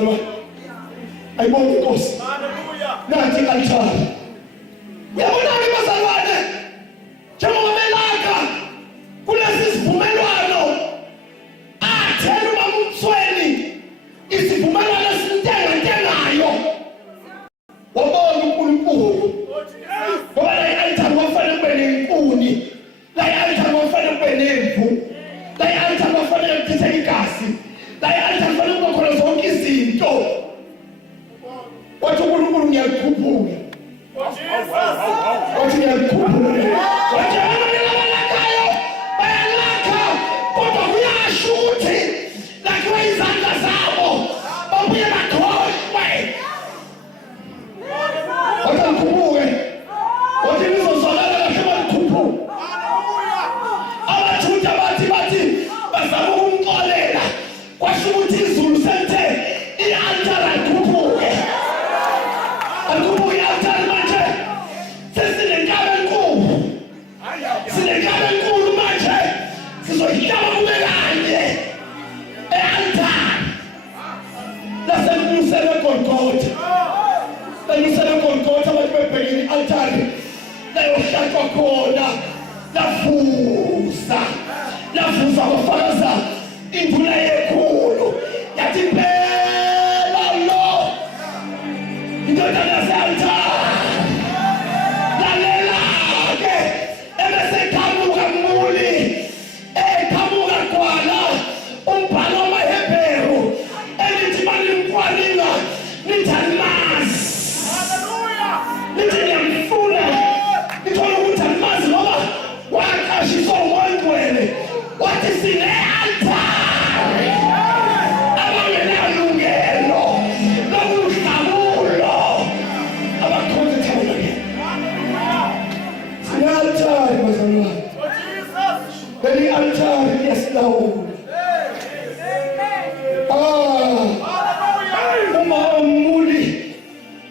bazalwane. Ayibonge Inkosi. Nathi altari. Uyabona-ke bazalwane, njengoba belakha kulesi sivumelwano athela ubaba uMthweni isivumelwano esintengayo. Wabona uNkulunkulu. Ngoba la i-altari kwafanele kube nenkuni, la i-altari kwafanele kube nemvu, la i-altari kwafanele kuchithe igazi, la i-altari kwafanele kube khona zonke izinto. Wathi uNkulunkulu ngiyakukhuphula. Wathi ngiyakukhuphula. Wathi abalakayo bayalakha kodwa kuyasho ukuthi lakhiwe izandla zabo babuye bakhohlwe. Wathi ngikhuphule. Wathi nizozwakala kahle bakhuphule. Abathutha bathi bazama ukumxolela. Kwasho ukuthi izulu senthe i-altari ayikhuphuke. Akubuye i-altari manje sesinenkaba enkulu. Sinenkaba enkulu manje sizoyihlaba kube kanye e-altari. Lasenyusele eGolgotha. Lanyusele eGolgotha abantu bebhekile i-altari. Layohlatshwa khona. Lavuza wafakaza induna yekhulu. Yathi phela lo indodana yase-altari. Lalela-ke ebese eqhamuka Muli, eqhamuka Gwala, umbhalo wamaHebheru elithi malimkwalinga nithi alimazi. Nithi niyamfuna nithola ukuthi alimazi ngoba waqashiswa uMoyengcwele. Wathi sine-altari abangenalungelo lokuhlamulo abakhona ethabeni. Sine-altari bazalwane. Leli altari liyasilawula. Uma uMuli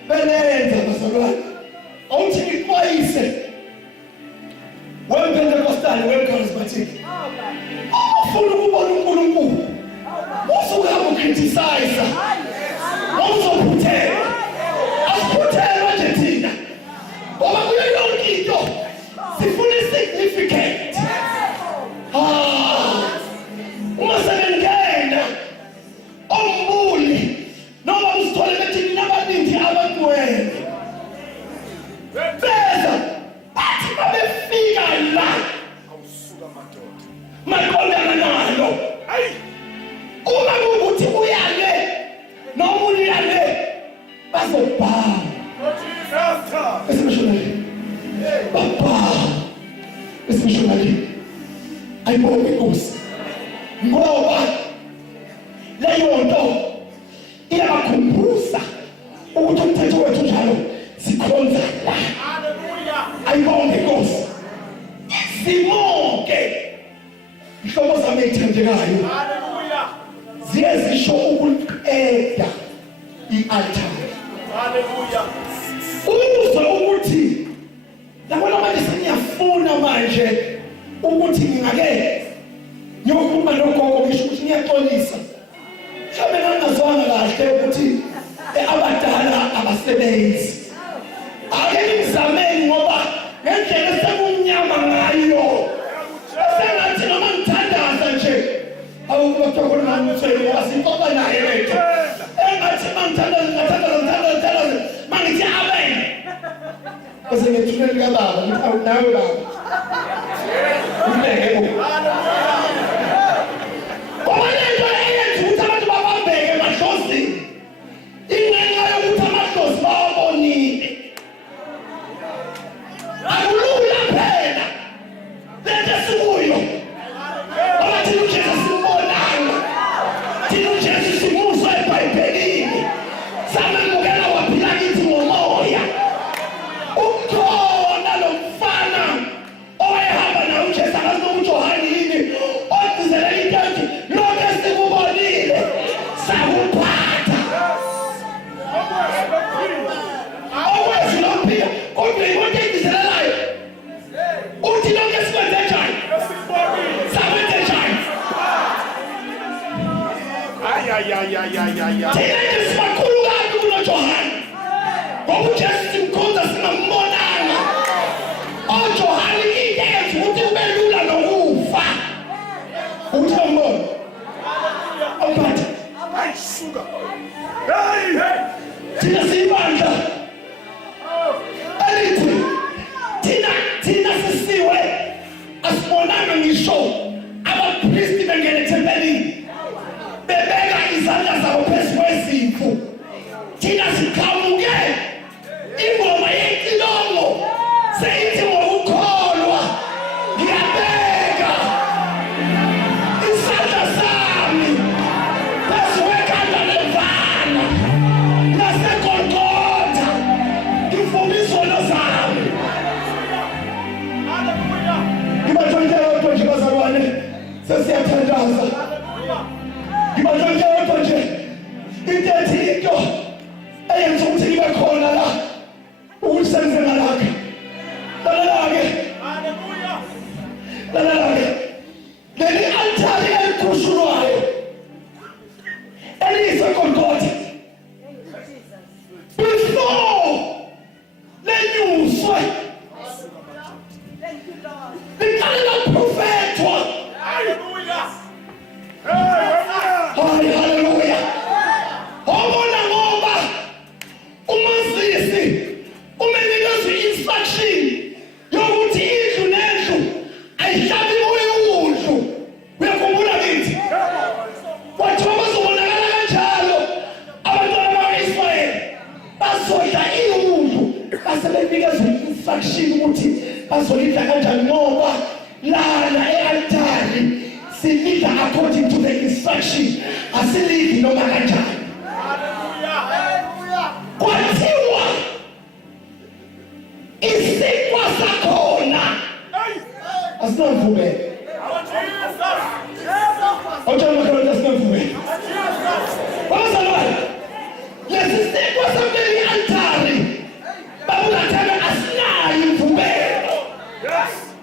belenza bazalwane, awuthi ngixwayise wePentecostal, weCharismatic. Ufuna ukubona uNkulunkulu, usuhamba ukriticize, awuzophuthela. Asiphuthelwa nje thina ngoba kuyo yonke into sifuna i-significant. Uma sebengena oMuli noma usithole bethi nabaningi abangcwele beza bathi babefika la awusuka maqondana nalo. Uma kuwukuthi uyale noma uyale bazobhala. Esimshonali baba esimshonali ayibonge Inkosi ngoba leyo nto iyabakhumbuza ukuthi umthetho wethu njalo sikhonza la. Ayibonge Inkosi. Simonke ihlobo zami ezithandekayo ziye zisho ukuqeda i-altari. Uzwe ukuthi labona manje sengiyafuna manje ukuthi ngingake ngiyokhuluma nogogo ngisho ukuthi ngiyaxolisa. Mhlawumbe ngangazwanga kahle ukuthi abadala abasebenzi. Ake ngizameni ngoba ngendlela sekumnyama ngayo. Sengathi noma ngithandaza nje awukubathokona ngaMthweni asintoba naye wethu. Engathi mangithandaza mangithi amen. Bese ngithulele kababa ngithi awunawe baba. Ubeke bo. Ngoba lento eyenza ukuthi abantu babambeke emahlozini. Ingenxa yokuthi amahlozi bawabonile. Akulula phela. Lento esikuyo. Ngoba thina uJesu simbonanga. Thina uJesu simuzwa eBhayibhelini. Samemukela waphila kithi ngomoya. Ukhona lo mfana owayehamba naye uJesu akazi nokuthi Yohani thina siyibandla elithi thina sisiwe asibonanga ngisho abapristi bengene thempelini bebeka izandla zabo phezu kwezimvu. Thina siqhamuke ingoma yentilongo seyithi ngokukholwa ngiyabeka isandla sami phezu kwekhanda levana laseGolgotha ngivuma izono zami. Ngibathonke yodwa nje bazalwane, sesiyathandaza. Ngibathonke yodwa nje into ethi into eyenza ukuthi libe khona la ukuthi senze Ngalakha. Lalala-ke leli altari elikhushulwayo eliyiseGolgotha before lenyuswe liqale laprofethwa. Haleluya. Obona ngoba umazisi umenikezwe instruction yokuthi indlu nendlu ayihlabi uyudlu. Uyakhumbula kithi kwathiwa bazobonakala kanjalo abantwana bakwa-Israyeli bazodla iwudlu basebenikezwe instruction ukuthi bazolidla kanjani, ngoba lana e-altari silidla according to the instruction, asilidli noma kanjani. Kwathiwa isikwa sakhona asinamvumelo. Awutshalamakhona asinamvumelo. Bazalwane, lesi sikwa sakuleli altari babulathana asinayo imvumelo.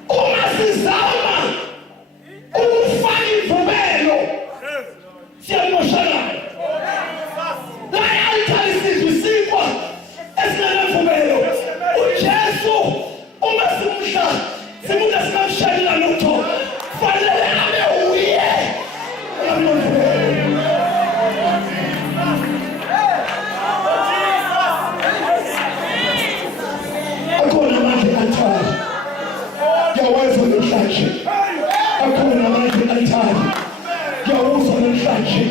Uma sizama ukufaka imvumelo siyamoshakala. La altari sizwe isikwa esingenamvumelo. uJesu uma simudla singamshalela lutho fanele abe uye akhona manje altari yawezwa namhlanje. Akhona manje altari yawuzwa namhlanje.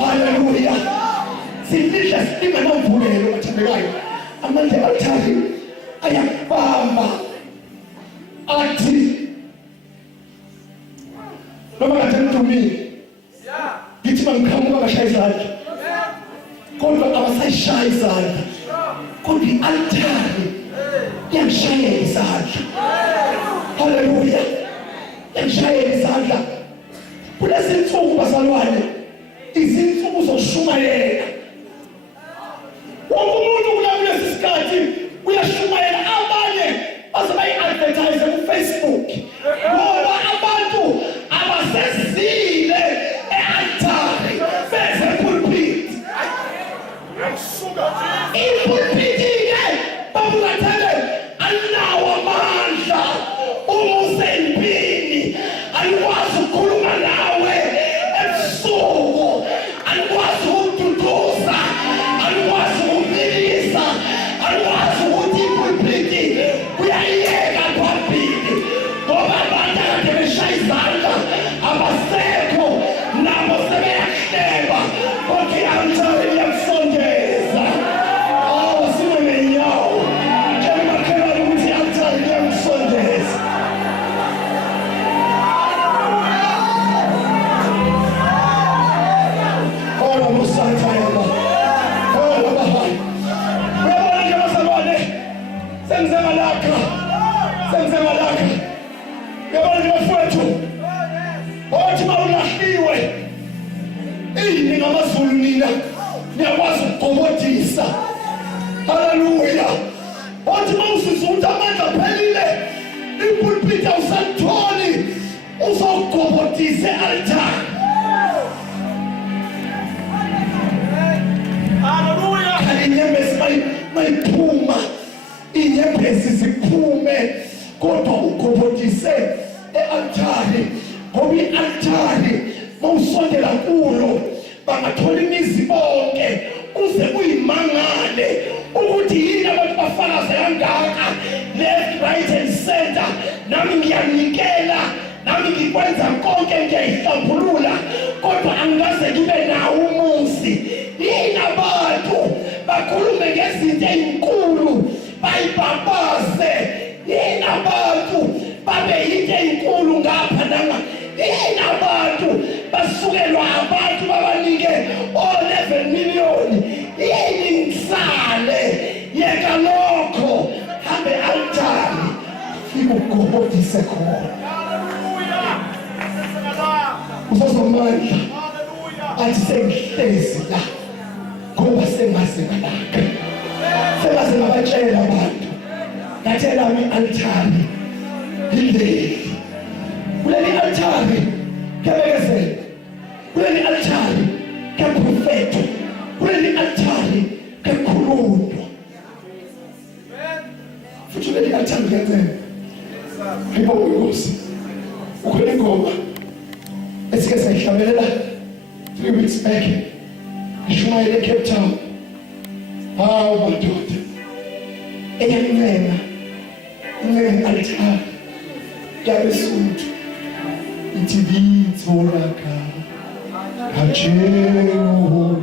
Haleluya. Silidla singenamvumelo bathandekayo. Amanje altari ayakubamba athi noma kade ngidumile ngithi bangiqhamuka bashaya izandla kodwa abasayishaya izandla kodwa i-altari yangishayela izandla. Haleluya. Yangishayela izandla. Kulezi nsuku bazalwane izinsuku zoshumayela. Wonke umuntu kulesi sikhathi uyashumayela. Abanye baze bayi-advertise ku-Facebook ngoba abantu abasezile e-altari beze pulpit. Ipulpiti-ke babulathele alinawo amandla umusempini, alikwazi ukukhuluma nawe ebusuku, alikwazi ukududuza, alikwazi ukumilisa, alikwazi ukuthi ipulpiti uyayiyeka phambili ngoba abantu akade beshaya izandla abasekho nabo sebeyahleba kodwa i-altari iyakusondeza. Sime ngenyawo njengomakhelwane ukuthi i-altari iyakusondeza. Ola musantayaba ola bahayi. Uyabona nje bazalwane, sengize Ngalakha. Uyabona nje bafowethu othi mawulahliwe ini ngamaZulu nina niyakwazi ukugobodisa. Haleluya. Othi mawusizwa ukuthi amandla aphelile ipulpiti awusalitholi uzogobodisa i-altari. Haleluya. Inyembezi mayiphuma inyembezi ziphume kodwa ugobodise e-altari ngoba i-altari mawusondela kulo bangathola imizi bonke kuze kuyimangale ukuthi yini abantu bafakaza kangaka left right and center. Nami ngiyanikela, nami ngikwenza konke, ngiyayihlambulula, kodwa angikaze ngibe nawo umuzi. Yini abantu bakhulume ngezinto ezinkulu bayibabaze, yini abantu babe yinto ezinkulu ngapha nanga, yini abantu basukelwa abantu babanike o-11 million, yini ngisale. Yeka lokho, hambe altari fika ukugodise khona. Uzozomandla athi sengihlezi la ngoba sengaze ngalakha, sengaze ngabatshela abantu, ngathela mi-altari yileli. Kuleli altari kebekezela, kuleli altari keprofeto, kuleli altari kekhulunywa. Futhi kuleli altari kuyenzeka ngiba uyingozi. Ukhona ingoma esike sayihlabelela 3 weeks back ishumayele eCape Town. Hawu madoda, eyancenga altari yabeSuthu ithi ngitholaka kanjeno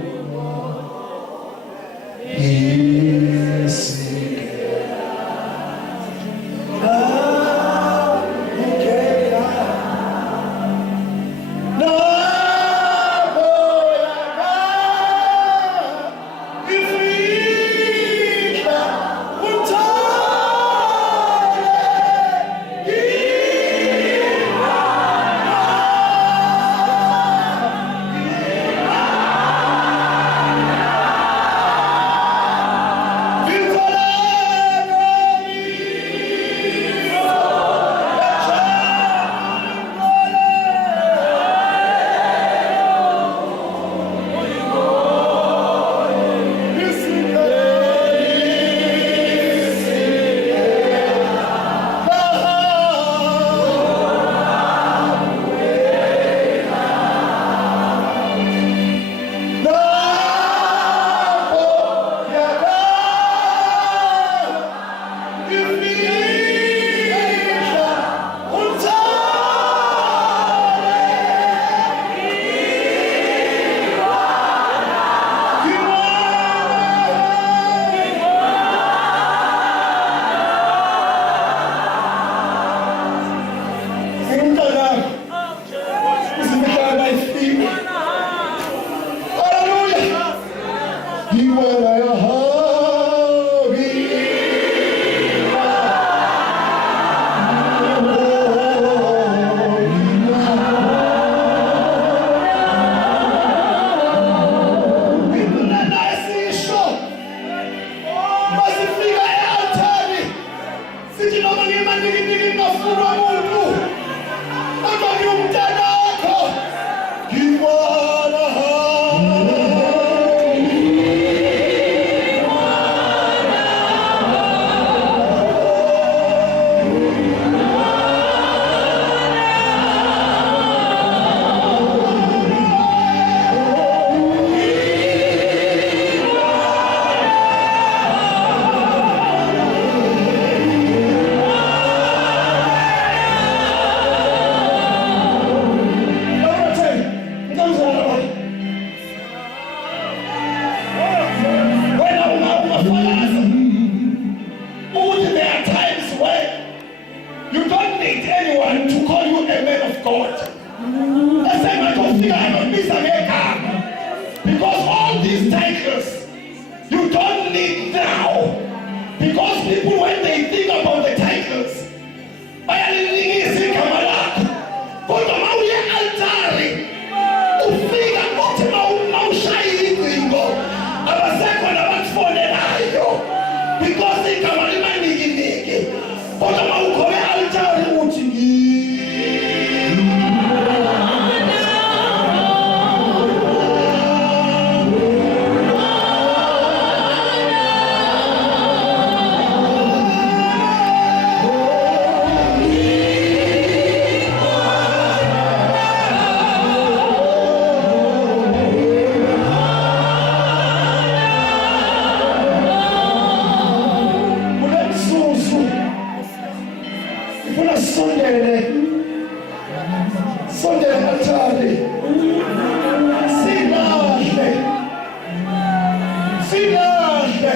silahle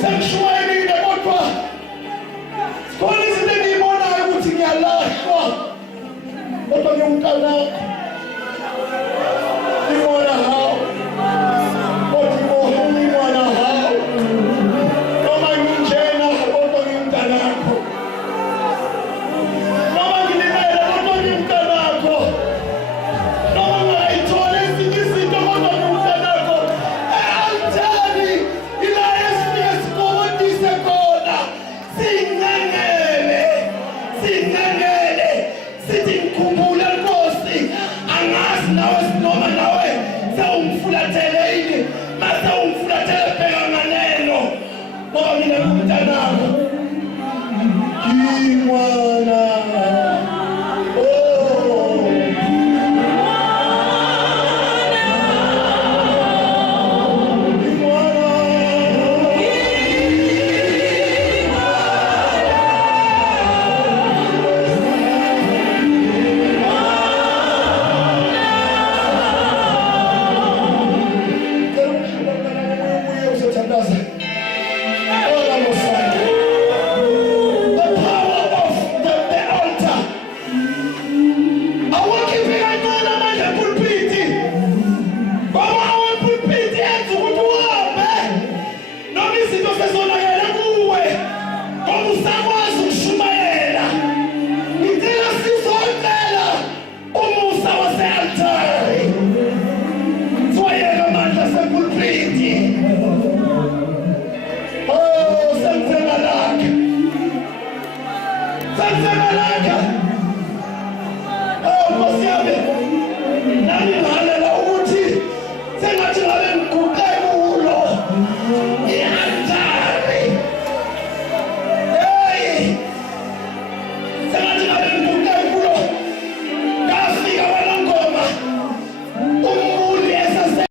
sexually kodwa khona izinto engiyibonayo ukuthi ngiyalahlwa kodwa ngiyumntana